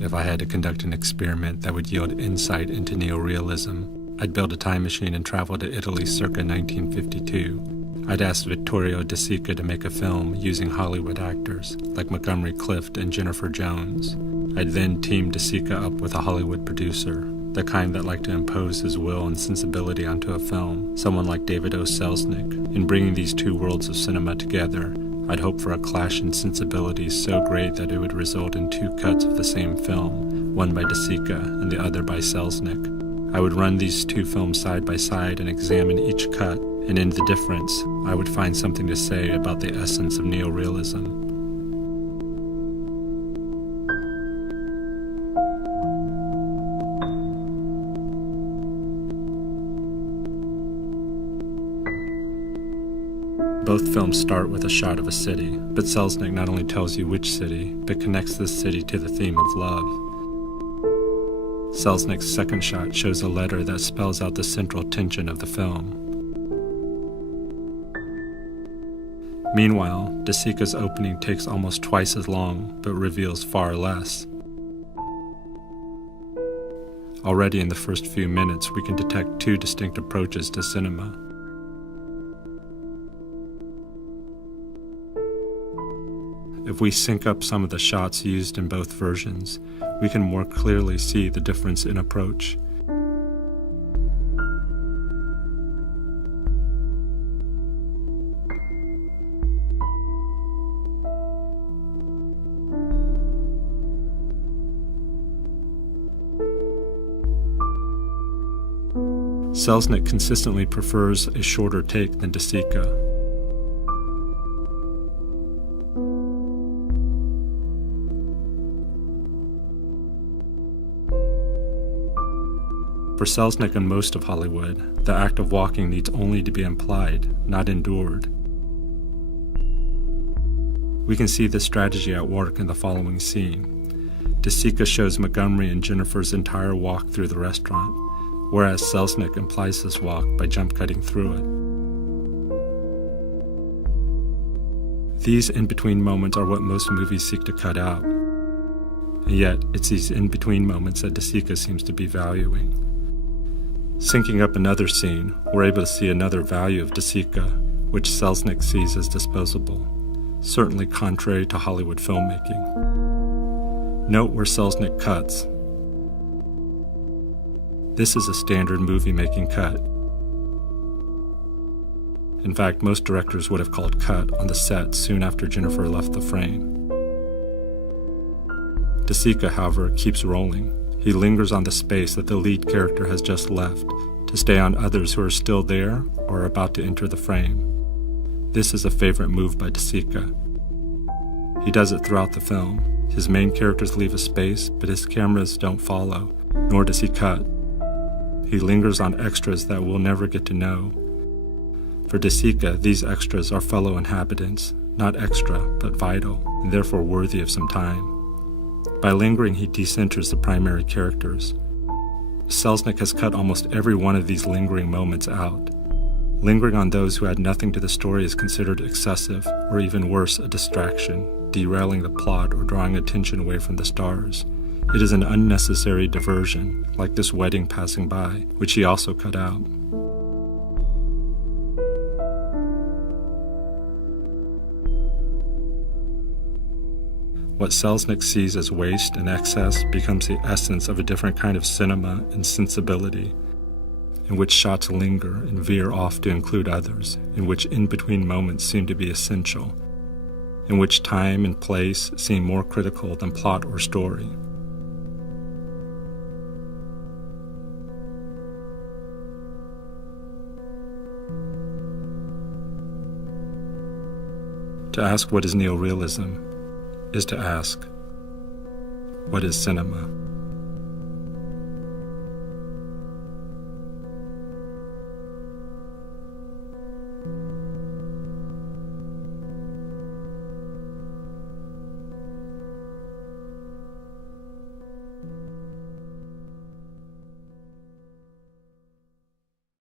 If I had to conduct an experiment that would yield insight into neorealism, I'd build a time machine and travel to Italy circa 1952. I'd ask Vittorio De Sica to make a film using Hollywood actors like Montgomery Clift and Jennifer Jones. I'd then team De Sica up with a Hollywood producer, the kind that liked to impose his will and sensibility onto a film, someone like David O. Selznick. In bringing these two worlds of cinema together, I'd hope for a clash in sensibilities so great that it would result in two cuts of the same film, one by De Sica and the other by Selznick. I would run these two films side by side and examine each cut, and in the difference, I would find something to say about the essence of neorealism. Both films start with a shot of a city, but Selznick not only tells you which city, but connects this city to the theme of love. Selznick's second shot shows a letter that spells out the central tension of the film. Meanwhile, De Sica's opening takes almost twice as long, but reveals far less. Already in the first few minutes, we can detect two distinct approaches to cinema. If we sync up some of the shots used in both versions, we can more clearly see the difference in approach. Selznick consistently prefers a shorter take than De Sica. For Selznick and most of Hollywood, the act of walking needs only to be implied, not endured. We can see this strategy at work in the following scene. De Sica shows Montgomery and Jennifer's entire walk through the restaurant, whereas Selznick implies this walk by jump-cutting through it. These in-between moments are what most movies seek to cut out, and yet it's these in-between moments that De Sica seems to be valuing. Syncing up another scene, we're able to see another value of De Sica, which Selznick sees as disposable, certainly contrary to Hollywood filmmaking. Note where Selznick cuts. This is a standard movie-making cut. In fact, most directors would have called cut on the set soon after Jennifer left the frame. De Sica, however, keeps rolling. He lingers on the space that the lead character has just left to stay on others who are still there or are about to enter the frame. This is a favorite move by De Sica. He does it throughout the film. His main characters leave a space, but his cameras don't follow, nor does he cut. He lingers on extras that we'll never get to know. For De Sica, these extras are fellow inhabitants, not extra, but vital, and therefore worthy of some time. By lingering, he decenters the primary characters. Selznick has cut almost every one of these lingering moments out. Lingering on those who add nothing to the story is considered excessive, or even worse, a distraction, derailing the plot or drawing attention away from the stars. It is an unnecessary diversion, like this wedding passing by, which he also cut out. What Selznick sees as waste and excess becomes the essence of a different kind of cinema and sensibility, in which shots linger and veer off to include others, in which in-between moments seem to be essential, in which time and place seem more critical than plot or story. To ask what is neorealism is to ask, what is cinema?